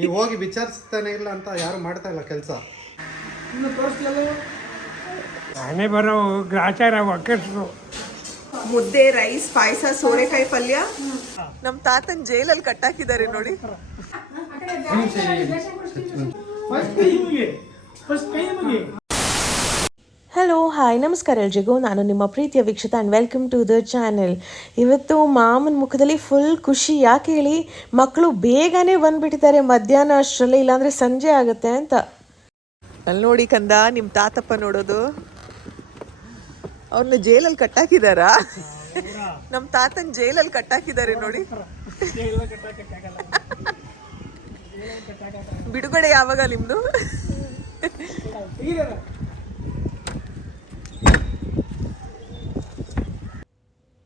ನೀವು ಹೋಗಿ ವಿಚಾರಿಸ್ತಾನೆ ಇಲ್ಲ ಅಂತ ಯಾರು ಮಾಡ್ತಾ ಇಲ್ಲ ಕೆಲಸ. ನಾನೇ ಬರೋ ಗ್ರಾಚಾರ ಒಕ್ಕರ್ಸು. ಮುದ್ದೆ, ರೈಸ್, ಪಾಯಸ, ಸೋರೆಕಾಯಿ ಪಲ್ಯ. ನಮ್ಮ ತಾತನ್ ಜೈಲಲ್ಲಿ ಕಟ್ಟಾಕಿದ್ದಾರೆ ನೋಡಿ. ಹಲೋ ಹಾಯ್ ನಮಸ್ಕಾರ ಎಲ್ರಿಗೂ, ನಾನು ನಿಮ್ಮ ಪ್ರೀತಿಯ Veekshita and welcome to the channel. ಇವತ್ತು ಮಾಮನ ಮುಖದಲ್ಲಿ ಫುಲ್ ಖುಷಿ. ಯಾಕೆ ಹೇಳಿ, ಮಕ್ಕಳು ಬೇಗನೆ ಬಂದುಬಿಟ್ಟಿದ್ದಾರೆ ಮಧ್ಯಾಹ್ನ ಅಷ್ಟರಲ್ಲಿ, ಇಲ್ಲಾಂದರೆ ಸಂಜೆ ಆಗುತ್ತೆ ಅಂತ. ಅಲ್ಲಿ ನೋಡಿ ಕಂದ, ನಿಮ್ಮ ತಾತಪ್ಪ ನೋಡೋದು. ಅವ್ರನ್ನ ಜೈಲಲ್ಲಿ ಕಟ್ಟಾಕಿದಾರಾ? ನಮ್ಮ ತಾತನ ಜೈಲಲ್ಲಿ ಕಟ್ಟಾಕಿದ್ದಾರೆ ನೋಡಿ. ಬಿಡುಗಡೆ ಯಾವಾಗ ನಿಮ್ದು?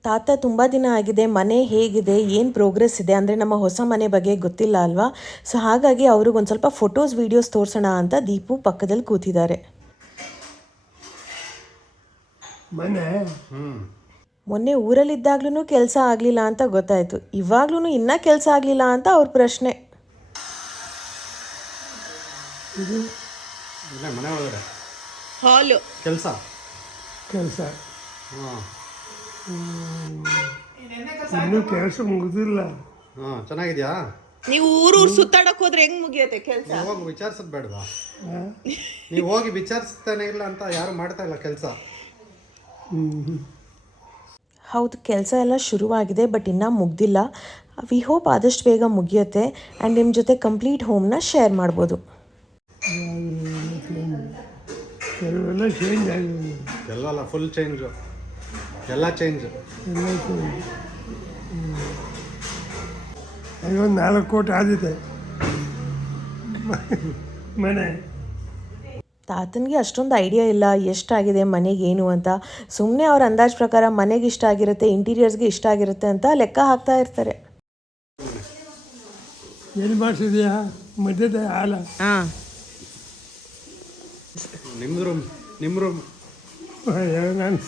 ತಾತ ತುಂಬ ದಿನ ಆಗಿದೆ, ಮನೆ ಹೇಗಿದೆ, ಏನು ಪ್ರೋಗ್ರೆಸ್ ಇದೆ ಅಂದರೆ ನಮ್ಮ ಹೊಸ ಮನೆ ಬಗ್ಗೆ ಗೊತ್ತಿಲ್ಲ ಅಲ್ವಾ. ಸೊ ಹಾಗಾಗಿ ಅವ್ರಿಗೊಂದು ಸ್ವಲ್ಪ ಫೋಟೋಸ್ ವೀಡಿಯೋಸ್ ತೋರಿಸೋಣ ಅಂತ ದೀಪು ಪಕ್ಕದಲ್ಲಿ ಕೂತಿದ್ದಾರೆ. ಮೊನ್ನೆ ಊರಲ್ಲಿದ್ದಾಗ್ಲೂ ಕೆಲಸ ಆಗಲಿಲ್ಲ ಅಂತ ಗೊತ್ತಾಯಿತು, ಇವಾಗ್ಲೂ ಇನ್ನೂ ಕೆಲಸ ಆಗಲಿಲ್ಲ ಅಂತ ಅವ್ರ ಪ್ರಶ್ನೆ. ಮನೆ ಒಳಗಡೆ ಹಾಲು ಕೆಲಸ ಇನ್ನೂ ಕೆಲಸ ಮುಗಿದಿಲ್ಲ. ಚೆನ್ನಾಗಿದ್ಯಾ? ನೀವು ಊರು ಸುತ್ತಾಡಕ್ ಹೋದ್ರೆ ಹೆಂಗ್ ಮುಗಿಯತ್ತೆ ಕೆಲಸ? ಹೋಗಿ ವಿಚಾರಿಸೋದು ಬೇಡವಾ? ನೀವು ಹೋಗಿ ವಿಚಾರಿಸ್ತಾನೆ ಇಲ್ಲ ಅಂತ ಯಾರು ಮಾಡ್ತಾ ಇಲ್ಲ ಕೆಲಸ. ಹೌದು, ಕೆಲಸ ಎಲ್ಲ ಶುರುವಾಗಿದೆ, ಬಟ್ ಇನ್ನೂ ಮುಗ್ದಿಲ್ಲ. ವಿ ಹೋಪ್ ಆದಷ್ಟು ಬೇಗ ಮುಗಿಯುತ್ತೆ ಆ್ಯಂಡ್ ನಿಮ್ಮ ಜೊತೆ ಕಂಪ್ಲೀಟ್ ಹೋಮ್ನ ಶೇರ್ ಮಾಡ್ಬೋದು. ಕೆಲವೆಲ್ಲ ಚೇಂಜ್ ಆಗಿದೆ. ಎಲ್ಲಲ್ಲ, ಫುಲ್ ಚೇಂಜು, ಎಲ್ಲ ಚೇಂಜ್. ಒಂದು 4 ಕೋಟಿ ಆದಿದೆ ಮನೆ. ತಾತನಿಗೆ ಅಷ್ಟೊಂದು ಐಡಿಯಾ ಇಲ್ಲ ಎಷ್ಟಾಗಿದೆ ಮನೆಗೆ ಏನು ಅಂತ. ಸುಮ್ಮನೆ ಅವ್ರ ಅಂದಾಜು ಪ್ರಕಾರ ಮನೆಗೆ ಇಷ್ಟ ಆಗಿರುತ್ತೆ, ಇಂಟೀರಿಯರ್ಸ್ಗೆ ಇಷ್ಟ ಆಗಿರುತ್ತೆ ಅಂತ ಲೆಕ್ಕ ಹಾಕ್ತಾ ಇರ್ತಾರೆ. ಎಲ್ಲಿ ಮಾಡಿಸಿದ್ಯಾ? ಮಧ್ಯದ ಹಾಲ. ನಿಮ್ಮ ರೂಮ್ ನಾನು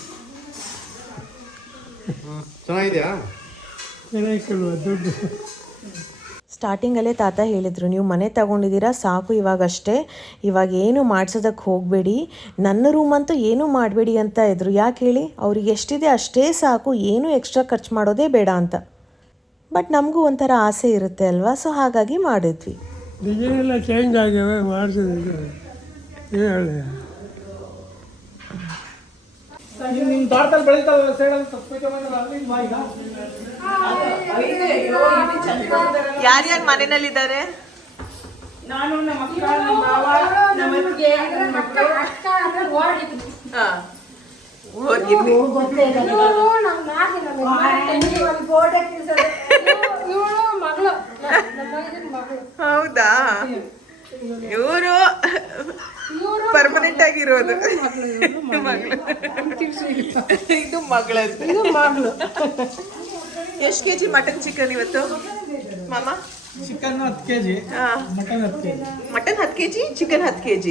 ಚೆನ್ನಾಗಿದೆಯಾ? ಚೆನ್ನಾಗಿಲ್ವ ದುಡ್ಡು? ಸ್ಟಾರ್ಟಿಂಗಲ್ಲೇ ತಾತ ಹೇಳಿದರು, ನೀವು ಮನೆ ತಗೊಂಡಿದ್ದೀರಾ ಸಾಕು ಇವಾಗಷ್ಟೇ, ಇವಾಗ ಏನು ಮಾಡ್ಸೋದಕ್ಕೆ ಹೋಗಬೇಡಿ, ನನ್ನ ರೂಮ್ ಅಂತೂ ಏನೂ ಮಾಡಬೇಡಿ ಅಂತ ಇದ್ರು. ಯಾಕೆ ಹೇಳಿ, ಅವ್ರಿಗೆ ಎಷ್ಟಿದೆ ಅಷ್ಟೇ ಸಾಕು, ಏನೂ ಎಕ್ಸ್ಟ್ರಾ ಖರ್ಚು ಮಾಡೋದೇ ಬೇಡ ಅಂತ. ಬಟ್ ನಮಗೂ ಒಂಥರ ಆಸೆ ಇರುತ್ತೆ ಅಲ್ವಾ, ಸೊ ಹಾಗಾಗಿ ಮಾಡಿದ್ವಿ. ಡಿಸೈನ್ ಎಲ್ಲ ಚೇಂಜ್ ಆಗ್ಯಾವೆ, ಮಾಡಿಸಿದ್ರೆ ಏನು ಹೇಳಿ. ಯಾರ್ಯಾರು ಮನೆಯಲ್ಲಿದ್ದಾರೆ? ನಾನು, ನಮ್ಮ ಅಕ್ಕ, ನಮ್ಮ ಮಾವ, ನಮ್ಮ ಅತ್ತಿಗೆ, ನನ್ನ ಮಕ್ಕಳು. ಹೌದಾ? ಇವರು ಪರ್ಮನೆಂಟ್ ಆಗಿರೋದು. ಇದು ಮಗಳು. ಎಷ್ಟು ಕೆಜಿ ಮಟನ್ ಚಿಕನ್ ಇವತ್ತು ಮಾಮ? Chicken 10 kg, mutton 10 kg. Mutton 10 kg, chicken 10 kg.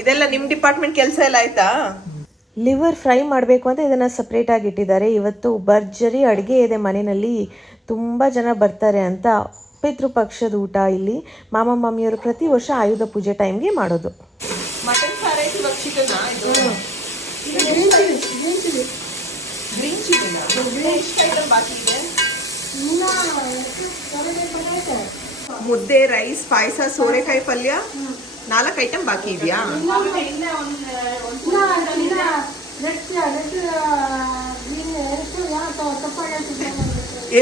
ಇದೆಲ್ಲ ನಿಮ್ಮ ಡಿಪಾರ್ಟ್ಮೆಂಟ್ ಕೆಲಸ ಎಲ್ಲ ಆಯ್ತಾ? ಲಿವರ್ ಫ್ರೈ ಮಾಡಬೇಕು ಅಂತ ಇದನ್ನು ಸಪ್ರೇಟಾಗಿ ಇಟ್ಟಿದ್ದಾರೆ. ಇವತ್ತು ಭರ್ಜರಿ ಅಡುಗೆ ಇದೆ ಮನೆಯಲ್ಲಿ, ತುಂಬ ಜನ ಬರ್ತಾರೆ ಅಂತ. ಪಿತೃಪಕ್ಷದ ಊಟ ಇಲ್ಲಿ ಮಾಮ ಮಮ್ಮಿಯವರು ಪ್ರತಿ ವರ್ಷ ಆಯುಧ ಪೂಜೆ ಟೈಮ್ಗೆ ಮಾಡೋದು. ಮಟನ್ ಸಾರು ಆಯ್ತು, ಇವಾಗ ಚಿಕನ್ ಗ್ರೀನ್ ಚಿಲ್ಲಿನ ಎಷ್ಟು ಐಟಮ್ ಬಾಕಿ ಇದೆ? ಮುದ್ದೆ, ರೈಸ್, ಪಾಯಸ, ಸೋರೆಕಾಯಿ ಪಲ್ಯ, 4 ಐಟಮ್ ಬಾಕಿ ಇದೆಯಾ?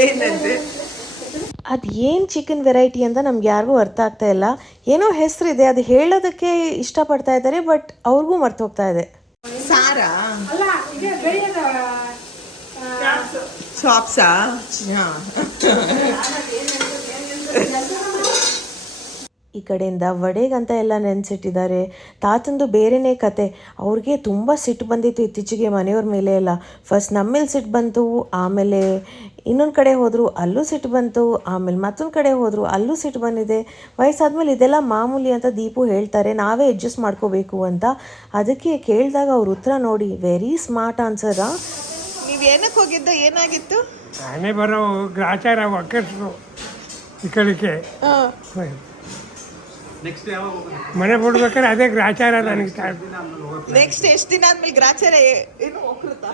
ಏನಂತೆ? ಅದು ಏನು ಚಿಕನ್ ವೆರೈಟಿ ಅಂತ ನಮ್ಗೆ ಯಾರಿಗೂ ಅರ್ಥ ಆಗ್ತಾ ಇಲ್ಲ. ಏನೋ ಹೆಸರಿದೆ, ಅದು ಹೇಳೋದಕ್ಕೆ ಇಷ್ಟಪಡ್ತಾ ಇದ್ದಾರೆ, ಬಟ್ ಅವ್ರಿಗೂ ಮರ್ತು ಹೋಗ್ತಾ ಇದೆ. ಸಾರಾ? ಚಾಪ್ಸಾ? ಈ ಕಡೆಯಿಂದ ವಡೆಗಂತ ಎಲ್ಲ ನೆನೆಸಿಟ್ಟಿದ್ದಾರೆ. ತಾತಂದು ಬೇರೆಯೇ ಕತೆ. ಅವ್ರಿಗೆ ತುಂಬ ಸಿಟ್ಟು ಬಂದಿತ್ತು ಇತ್ತೀಚೆಗೆ ಮನೆಯವ್ರ ಮೇಲೆ ಎಲ್ಲ. ಫಸ್ಟ್ ನಮ್ಮೇಲೆ ಸಿಟ್ಟು ಬಂತು, ಆಮೇಲೆ ಇನ್ನೊಂದು ಕಡೆ ಹೋದರು ಅಲ್ಲೂ ಸಿಟ್ಟು ಬಂತು, ಆಮೇಲೆ ಮತ್ತೊಂದು ಕಡೆ ಹೋದರು ಅಲ್ಲೂ ಸಿಟ್ಟು ಬಂದಿದೆ. ವಯಸ್ಸಾದ್ಮೇಲೆ ಇದೆಲ್ಲ ಮಾಮೂಲಿ ಅಂತ ದೀಪು ಹೇಳ್ತಾರೆ, ನಾವೇ ಅಡ್ಜಸ್ಟ್ ಮಾಡ್ಕೋಬೇಕು ಅಂತ. ಅದಕ್ಕೆ ಕೇಳಿದಾಗ ಅವ್ರ ಉತ್ತರ ನೋಡಿ, ವೆರಿ ಸ್ಮಾರ್ಟ್ ಆನ್ಸರಾ. ನೀವು ಏನಕ್ಕೆ ಹೋಗಿದ್ದ? ಏನಾಗಿತ್ತು? ನಾನೇ ಬರೋ ಗ್ರಾಚಾರ ಒಕ್ಕರ್ಸು ಈ ಕಡೆಗೆ ನೆಕ್ಸ್ಟ್ ಯಾವಾಗ ಹೋಗೋಣ? ಮನೆ ಬಿಡ್ಬೇಕಾದ್ರೆ ಅದೇ ಗ್ರಾಚಾರ ನನಗೆ ನೆಕ್ಸ್ಟ್ ಎಷ್ಟು ದಿನ ಆದ್ಮೇಲೆ ಗ್ರಾಚಾರ ಏನು ಹೋಗ್ರುತ್ತಾ?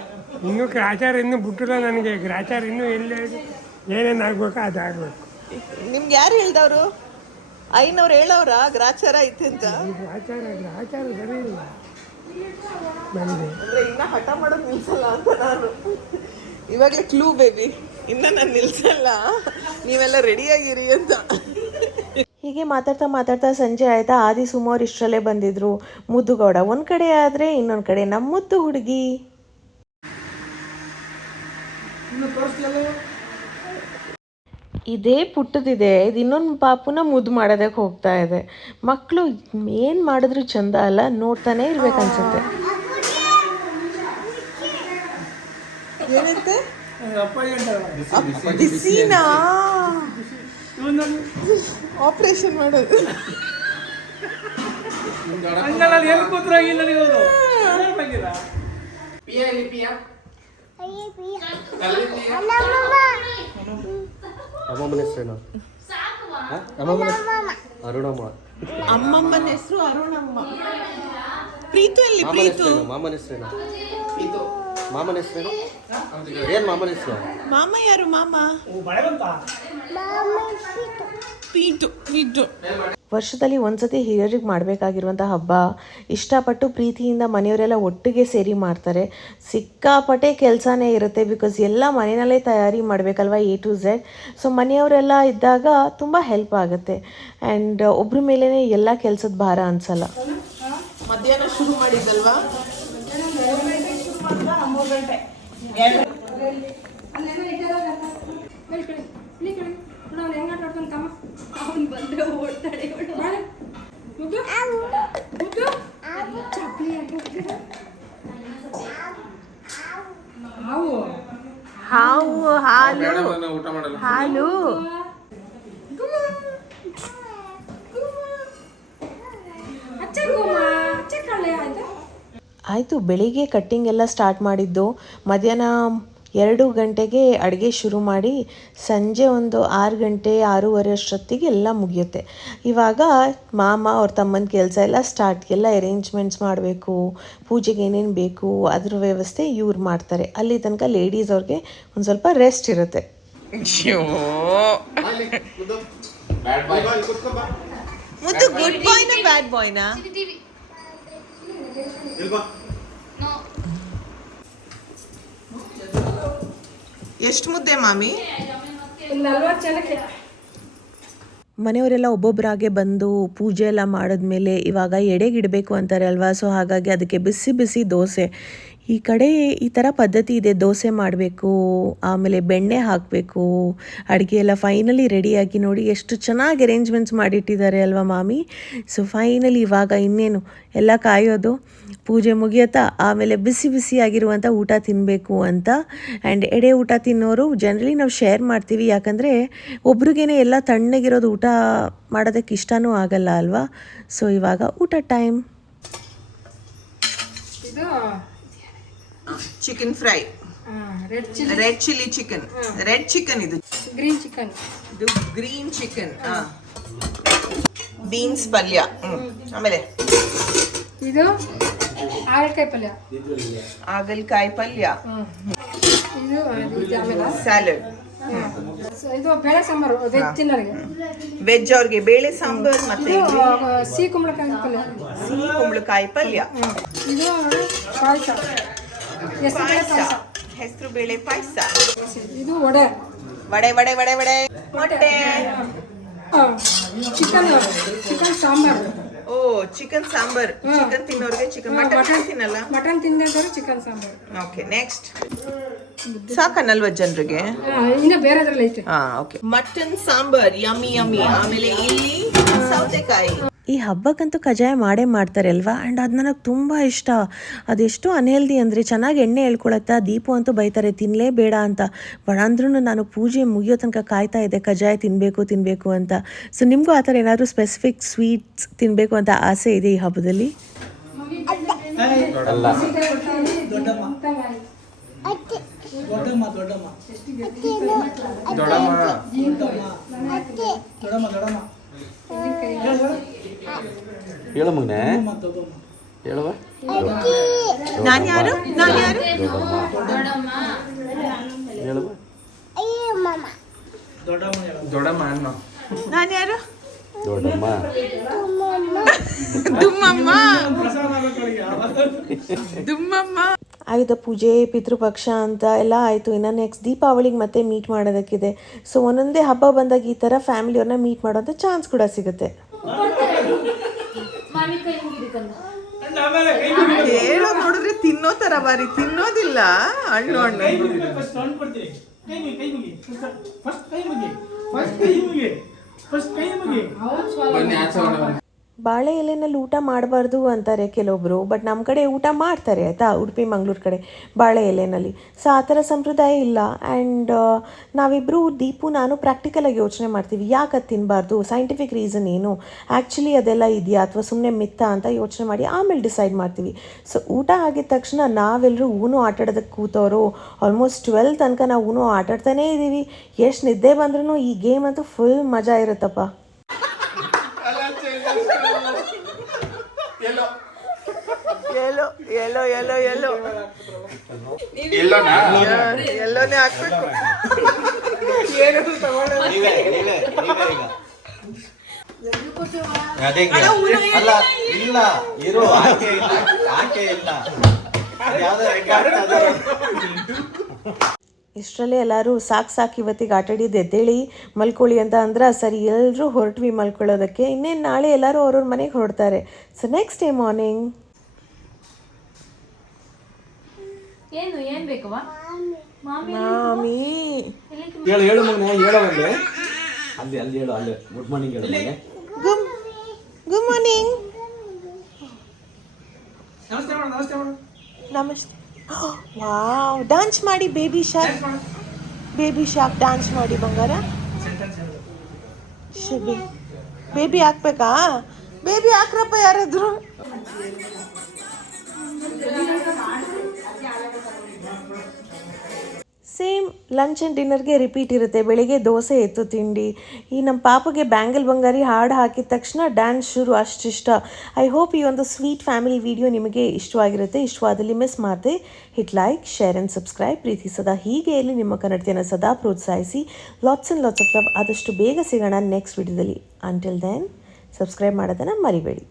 ಇನ್ನೂ ಗ್ರಾಚಾರ ಇನ್ನೂ ಬಿಟ್ಟಿಲ್ಲ ನನಗೆ. ಗ್ರಾಚಾರ ಇನ್ನೂ ಎಲ್ಲಿ ಏನೇನು ಆಗ್ಬೇಕು ಅದಾಗಬೇಕು. ನಿಮ್ಗೆ ಯಾರು ಹೇಳ್ದವ್ರು? ಐನವ್ರು ಹೇಳವ್ರ ಗ್ರಾಚಾರ ಐತೆ ಅಂತ? ಗ್ರಾಚಾರ ಸರಿ ಇಲ್ಲ ನನಗೆ. ಅಂದ್ರೆ ಇನ್ನ ಹಠ ಮಾಡೋದು ನಿಲ್ಸಲ್ಲ ಅಂತ ನಾನು ಇವಾಗಲೇ ಕ್ಲೂ ಬೇಬಿ, ಇನ್ನ ನಾನು ನಿಲ್ಸಲ್ಲ, ನೀವೆಲ್ಲ ರೆಡಿಯಾಗಿರಿ ಅಂತ. ಹೀಗೆ ಮಾತಾಡ್ತಾ ಮಾತಾಡ್ತಾ ಸಂಜೆ ಆಯಿತಾ. ಆದಿ ಸುಮಾರು ಇಷ್ಟರಲ್ಲೇ ಬಂದಿದ್ರು. ಮುದ್ದುಗೌಡ ಒಂದು ಕಡೆ ಆದರೆ ಇನ್ನೊಂದು ಕಡೆ ನಮ್ಮ ಮುದ್ದು ಹುಡುಗಿ. ಇದೇ ಪುಟ್ಟದಿದೆ, ಇದು ಇನ್ನೊಂದು ಪಾಪುನ ಮುದ್ದು ಮಾಡೋದಕ್ಕೆ ಹೋಗ್ತಾ ಇದೆ. ಮಕ್ಕಳು ಏನು ಮಾಡಿದ್ರು ಚಂದ ಅಲ್ಲ, ನೋಡ್ತಾನೆ ಇರ್ಬೇಕನ್ಸುತ್ತೆ. ಏನಂತೆ? ಬಿಸಿನಾ ಆಪರೇಷನ್ ಮಾಡೋದು. ಅಮ್ಮಮ್ಮನ ಹೆಸರೇನು? ಅರುಣಮ್ಮ. ಅಮ್ಮಮ್ಮನ ಹೆಸರು ಅರುಣಮ್ಮ. ಪ್ರೀತು ಎಲ್ಲಿ? ಪ್ರೀತು ಮಾಮನ ಹೆಸರೇನು? ಮಾಮನ ಹೆಸರೇನು? ಏನ್ ಮಾಮನ ಹೆಸರು? ಮಾಮ ಯಾರು? ಮಾಮ ಪೀಟು. ಪೀಟು ವರ್ಷದಲ್ಲಿ ಒಂದ್ಸತಿ ಹಿರಿಯರಿಗೆ ಮಾಡಬೇಕಾಗಿರುವಂಥ ಹಬ್ಬ. ಇಷ್ಟಪಟ್ಟು ಪ್ರೀತಿಯಿಂದ ಮನೆಯವರೆಲ್ಲ ಒಟ್ಟಿಗೆ ಸೇರಿ ಮಾಡ್ತಾರೆ. ಸಿಕ್ಕಾಪಟ್ಟೆ ಕೆಲಸನೇ ಇರುತ್ತೆ, ಬಿಕಾಸ್ ಎಲ್ಲ ಮನೆಯಲ್ಲೇ ತಯಾರಿ ಮಾಡಬೇಕಲ್ವ A to Z. ಸೊ ಮನೆಯವರೆಲ್ಲ ಇದ್ದಾಗ ತುಂಬ ಹೆಲ್ಪ್ ಆಗುತ್ತೆ ಆ್ಯಂಡ್ ಒಬ್ಬರ ಮೇಲೇ ಎಲ್ಲ ಕೆಲಸದ ಭಾರ ಅನಿಸಲ್ಲ. ಮಧ್ಯಾಹ್ನ ಶುರು ಮಾಡಿದ್ದಲ್ವಾ? 3 ಗಂಟೆ. ಬಂದ್ರೆ ಓಡ್ತಾಳೆ. ಹಾವು, ಹಾಲು, ಹಾಲು. ಆಯಿತು, ಬೆಳಿಗ್ಗೆ ಕಟ್ಟಿಂಗ್ ಎಲ್ಲ ಸ್ಟಾರ್ಟ್ ಮಾಡಿದ್ದು. ಮಧ್ಯಾಹ್ನ 2 ಗಂಟೆಗೆ ಅಡುಗೆ ಶುರು ಮಾಡಿ ಸಂಜೆ ಒಂದು 6 ಗಂಟೆ 6:30 ಅಷ್ಟೊತ್ತಿಗೆ ಎಲ್ಲ ಮುಗಿಯುತ್ತೆ. ಇವಾಗ ಮಾಮ ಅವ್ರ ತಮ್ಮನ ಕೆಲಸ ಎಲ್ಲ ಸ್ಟಾರ್ಟ್. ಎಲ್ಲ ಅರೇಂಜ್ಮೆಂಟ್ಸ್ ಮಾಡಬೇಕು, ಪೂಜೆಗೆ ಏನೇನು ಬೇಕು ಅದ್ರ ವ್ಯವಸ್ಥೆ ಇವ್ರು ಮಾಡ್ತಾರೆ. ಅಲ್ಲಿ ತನಕ ಲೇಡೀಸ್ ಅವ್ರಿಗೆ ಒಂದು ಸ್ವಲ್ಪ ರೆಸ್ಟ್ ಇರುತ್ತೆ. ಮುದ್ದು ಗುಡ್ ಬಾಯ್ನ ಬ್ಯಾಡ್ ಬಾಯ್ನ? ಎಷ್ಟು ಮುದ್ದೆ ಮಾಮಿ? 40 ಜನಕ್ಕೆ. ಮನೆಯವರೆಲ್ಲ ಒಬ್ಬೊಬ್ಬರಾಗೆ ಬಂದು ಪೂಜೆ ಎಲ್ಲ ಮಾಡಿದ್ಮೇಲೆ ಇವಾಗ ಎಡೆಗಿಡಬೇಕು ಅಂತಾರೆ ಅಲ್ವಾ. ಸೊ ಹಾಗಾಗಿ ಅದಕ್ಕೆ ಬಿಸಿ ಬಿಸಿ ದೋಸೆ. ಈ ಕಡೆ ಈ ಥರ ಪದ್ಧತಿ ಇದೆ, ದೋಸೆ ಮಾಡಬೇಕು, ಆಮೇಲೆ ಬೆಣ್ಣೆ ಹಾಕಬೇಕು, ಅಡುಗೆ ಎಲ್ಲ ಫೈನಲಿ ರೆಡಿಯಾಗಿ ನೋಡಿ ಎಷ್ಟು ಚೆನ್ನಾಗಿ ಅರೇಂಜ್ಮೆಂಟ್ಸ್ ಮಾಡಿಟ್ಟಿದ್ದಾರೆ ಅಲ್ವಾ ಮಾಮಿ. ಸೊ ಫೈನಲಿ ಇವಾಗ ಇನ್ನೇನು ಎಲ್ಲ ಕಾಯೋದು, ಪೂಜೆ ಮುಗಿಯುತ್ತಾ ಆಮೇಲೆ ಬಿಸಿ ಬಿಸಿಯಾಗಿರುವಂಥ ಊಟ ತಿನ್ನಬೇಕು ಅಂತ. ಆ್ಯಂಡ್ ಎಡೆ ಊಟ ತಿನ್ನೋರು ಜನರಲಿ ನಾವು ಶೇರ್ ಮಾಡ್ತೀವಿ, ಯಾಕಂದರೆ ಒಬ್ರಿಗೇನೆ ಎಲ್ಲ ತಣ್ಣಗಿರೋದು ಊಟ ಮಾಡೋದಕ್ಕೆ ಇಷ್ಟನೂ ಆಗಲ್ಲ ಅಲ್ವಾ. ಸೊ ಇವಾಗ ಊಟ ಟೈಮ್. ಇದು chicken fry, red chilli chicken. Red chicken ಇದು. Green chicken. ಇದು ಗ್ರೀನ್ ಚಿಕನ್. ಬೀನ್ಸ್ ಪಲ್ಯ. ಆಮೇಲೆ ಇದು ಹಾಗಲಕಾಯಿ ಪಲ್ಯ. ಹಾಗಲಕಾಯಿ ಪಲ್ಯ. ಇದು ಆಮೇಲೆ ಸ್ಯಾಲಡ್. ಇದು ಬೇಳೆ ಸಾಂಬಾರು ವೆಜ್ ತಿನ್ನೋರಿಗೆ. ವೆಜ್ ಅವ್ರಿಗೆ ಬೇಳೆ ಸಾಂಬಾರ್. ಮತ್ತೆ ಸಿಹಿ ಕುಂಬಳಕಾಯಿ ಪಲ್ಯ. ಸಿಹಿ ಕುಂಬಳಕಾಯಿ ಪಲ್ಯ. ಇದು ಪಾಯಸ, ಹೆಸರು ಬೇಳೆ ಪಾಯಸ. ಇದು ವಡೆ. ವಡೆ ವಡೆ ವಡೆ ವಡೆ. ಮೊಟ್ಟೆ. ಚಿಕನ್ ಸಾಂಬಾರು. ಓ ಚಿಕನ್ ಸಾಂಬಾರ್. ಚಿಕನ್ ತಿನ್ನೋರಿಗೆ ಚಿಕನ್. ಮಟನ್ ತಿನ್ನಲ್ಲ? ಮಟನ್ ತಿನ್ನೋರು ಚಿಕನ್ ಸಾಂಬಾರು. Okay next. ಸಾಕ 40 ಜನರಿಗೆ? ಇನ್ನ ಬೇರೆದ್ರಲ್ಲಿ ಐತೆ. Okay. Mutton sambar yummy yummy. ಆಮೇಲೆ ಇಲ್ಲಿ ಸೌತೆಕಾಯಿ. ಈ ಹಬ್ಬಕ್ಕಂತೂ ಕಜ್ಜಾಯ ಮಾಡೇ ಮಾಡ್ತಾರೆ ಅಲ್ವಾ. ಆ್ಯಂಡ್ ಅದು ನನಗೆ ತುಂಬ ಇಷ್ಟ. ಅದೆಷ್ಟು ಅನ್ಹೆಲ್ದಿ ಅಂದರೆ ಚೆನ್ನಾಗಿ ಎಣ್ಣೆ ಹೇಳ್ಕೊಳತ್ತಾ. ದೀಪು ಅಂತೂ ಬೈತಾರೆ ತಿನ್ನಲೇಬೇಡ ಅಂತ. ಬಟ್ ಅಂದ್ರೂ ನಾನು ಪೂಜೆ ಮುಗಿಯೋ ತನಕ ಕಾಯ್ತಾ ಇದ್ದೆ ಕಜ್ಜಾಯ ತಿನ್ನಬೇಕು ಅಂತ. ಸೊ ನಿಮಗೂ ಆ ಥರ ಏನಾದರೂ ಸ್ಪೆಸಿಫಿಕ್ ಸ್ವೀಟ್ಸ್ ತಿನ್ನಬೇಕು ಅಂತ ಆಸೆ ಇದೆ ಈ ಹಬ್ಬದಲ್ಲಿ? ಹೇಳು ಮಗನೇ ಹೇಳುವ ನಾನು ಯಾರು ಹೇಳುವ ದೊಡ್ಡಮ್ಮ ಅನ್ನ ನಾನು ಯಾರು ದೊಡ್ಡಮ್ಮ ದುಮ್ಮಮ್ಮ. ಆಯುಧ ಪೂಜೆ ಪಿತೃಪಕ್ಷ ಅಂತ ಎಲ್ಲ ಆಯಿತು. ಇನ್ನು ನೆಕ್ಸ್ಟ್ ದೀಪಾವಳಿಗೆ ಮತ್ತೆ ಮೀಟ್ ಮಾಡೋದಕ್ಕಿದೆ. ಸೊ ಒಂದೊಂದೇ ಹಬ್ಬ ಬಂದಾಗ ಈ ಥರ ಫ್ಯಾಮಿಲಿಯವ್ರನ್ನ ಮೀಟ್ ಮಾಡೋಂಥ ಚಾನ್ಸ್ ಕೂಡ ಸಿಗುತ್ತೆ. ಹೇಳೋ ನೋಡಿದ್ರೆ ತಿನ್ನೋ ತರ ಬಾರಿ ತಿನ್ನೋದಿಲ್ಲ. ಹಣ್ಣು ಹಣ್ಣು ಬನ್ನಿ ಆಚೆ ಮಾಡೋಣ. ಬಾಳೆ ಎಲೆನಲ್ಲಿ ಊಟ ಮಾಡಬಾರ್ದು ಅಂತಾರೆ ಕೆಲವೊಬ್ಬರು, ಬಟ್ ನಮ್ಮ ಕಡೆ ಊಟ ಮಾಡ್ತಾರೆ ಆಯಿತಾ, ಉಡುಪಿ ಮಂಗಳೂರು ಕಡೆ ಬಾಳೆ ಎಲೆನಲ್ಲಿ. ಸೊ ಆ ಥರ ಸಂಪ್ರದಾಯ ಇಲ್ಲ. ಆ್ಯಂಡ್ ನಾವಿಬ್ಬರು ದೀಪು ನಾನು ಪ್ರಾಕ್ಟಿಕಲಾಗಿ ಯೋಚನೆ ಮಾಡ್ತೀವಿ ಯಾಕೆ ಅದು ತಿನ್ನಬಾರ್ದು, ಸೈಂಟಿಫಿಕ್ ರೀಸನ್ ಏನು, ಆ್ಯಕ್ಚುಲಿ ಅದೆಲ್ಲ ಇದೆಯಾ ಅಥವಾ ಸುಮ್ಮನೆ ಮಿತ್ತ ಅಂತ ಯೋಚನೆ ಮಾಡಿ ಆಮೇಲೆ ಡಿಸೈಡ್ ಮಾಡ್ತೀವಿ. ಸೊ ಊಟ ಆಗಿದ ತಕ್ಷಣ ನಾವೆಲ್ಲರೂ ಊನು ಆಟಾಡೋದಕ್ಕೆ ಕೂತವರು ಆಲ್ಮೋಸ್ಟ್ 12 ತನಕ ನಾವು ಊನು ಆಟಾಡ್ತಾನೇ ಇದ್ದೀವಿ. ಎಷ್ಟು ನಿದ್ದೆ ಬಂದ್ರೂ ಈ ಗೇಮ್ ಅಂತೂ ಫುಲ್ ಮಜಾ ಇರುತ್ತಪ್ಪ. ಎಲ್ಲೋನೇ ಹಾಕ್ಬೇಕು. ಅಲ್ಲ ಇಲ್ಲ ಇರೋ ಆಕೆ ಇಲ್ಲ ಇಷ್ಟರಲ್ಲೇ ಎಲ್ಲರೂ ಸಾಕು ಇವತ್ತಿಗೆ ಆಟಾಡಿದ್ದು ಎದ್ದೇಳಿ ಮಲ್ಕೊಳ್ಳಿ ಅಂತ ಅಂದ್ರೆ ಸರಿ ಎಲ್ಲರೂ ಹೊರಟ್ವಿ ಮಲ್ಕೊಳ್ಳೋದಕ್ಕೆ. ಇನ್ನೇನು ನಾಳೆ ಎಲ್ಲರೂ ಅವ್ರವ್ರ ಮನೆಗೆ ಹೊರಡ್ತಾರೆ. ಸೊ ನೆಕ್ಸ್ಟ್ ಡೇ ಮಾರ್ನಿಂಗ್ ಏನು ಬೇಕವ ಮಾಮಿ ಹೇಳು ಹೇಳು ಮಗನೇ ಹೇಳೋ ಅಲ್ಲಿ ಅಲ್ಲಿ ಹೇಳು ಅಲ್ಲಿ ಗುಡ್ ಮಾರ್ನಿಂಗ್ ಹೇಳು ಮಗನೇ. Good morning. ನಮಸ್ತೆ ಮಾಡು, ನಮಸ್ತೆ ಮಾಡು. ನಮಸ್ತೆ. ವಾವ್, ಡ್ಯಾನ್ಸ್ ಮಾಡಿ ಬೇಬಿ ಶಾಕ್ ಡ್ಯಾನ್ಸ್ ಮಾಡಿ ಬಂಗಾರ. ಬೇಬಿ ಹಾಕ್ಬೇಕಾ? ಬೇಬಿ ಹಾಕ್ರಪ್ಪ ಯಾರಾದ್ರು. ಸೇಮ್ ಲಂಚ್ ಆ್ಯಂಡ್ ಡಿನ್ನರ್ಗೆ ರಿಪೀಟ್ ಇರುತ್ತೆ. ಬೆಳಿಗ್ಗೆ ದೋಸೆ ಎತ್ತು ತಿಂಡಿ. ಈ ನಮ್ಮ ಪಾಪಗೆ ಬ್ಯಾಂಗಲ್ ಬಂಗಾರಿ ಹಾಡು ಹಾಕಿದ ತಕ್ಷಣ ಡ್ಯಾನ್ಸ್ ಶುರು, ಅಷ್ಟಿಷ್ಟ. ಐ ಹೋಪ್ ಈ ಒಂದು ಸ್ವೀಟ್ ಫ್ಯಾಮಿಲಿ ವಿಡಿಯೋ ನಿಮಗೆ ಇಷ್ಟವಾಗಿರುತ್ತೆ. ಇಷ್ಟವಾದಲ್ಲಿ ಮಿಸ್ ಮಾಡದೆ hit like, share and subscribe. ಪ್ರೀತಿ ಸದಾ ಹೀಗೆ ಇಲ್ಲಿ ನಿಮ್ಮ ಕನ್ನಡತಿಯನ್ನು ಸದಾ ಪ್ರೋತ್ಸಾಹಿಸಿ. Lots and lots of love. ಆದಷ್ಟು ಬೇಗ ಸಿಗೋಣ ನೆಕ್ಸ್ಟ್ ವಿಡಿಯೋದಲ್ಲಿ. ಅಂಟಿಲ್ ದೆನ್ ಸಬ್ಸ್ಕ್ರೈಬ್ ಮಾಡೋದನ್ನು ಮರಿಬೇಡಿ.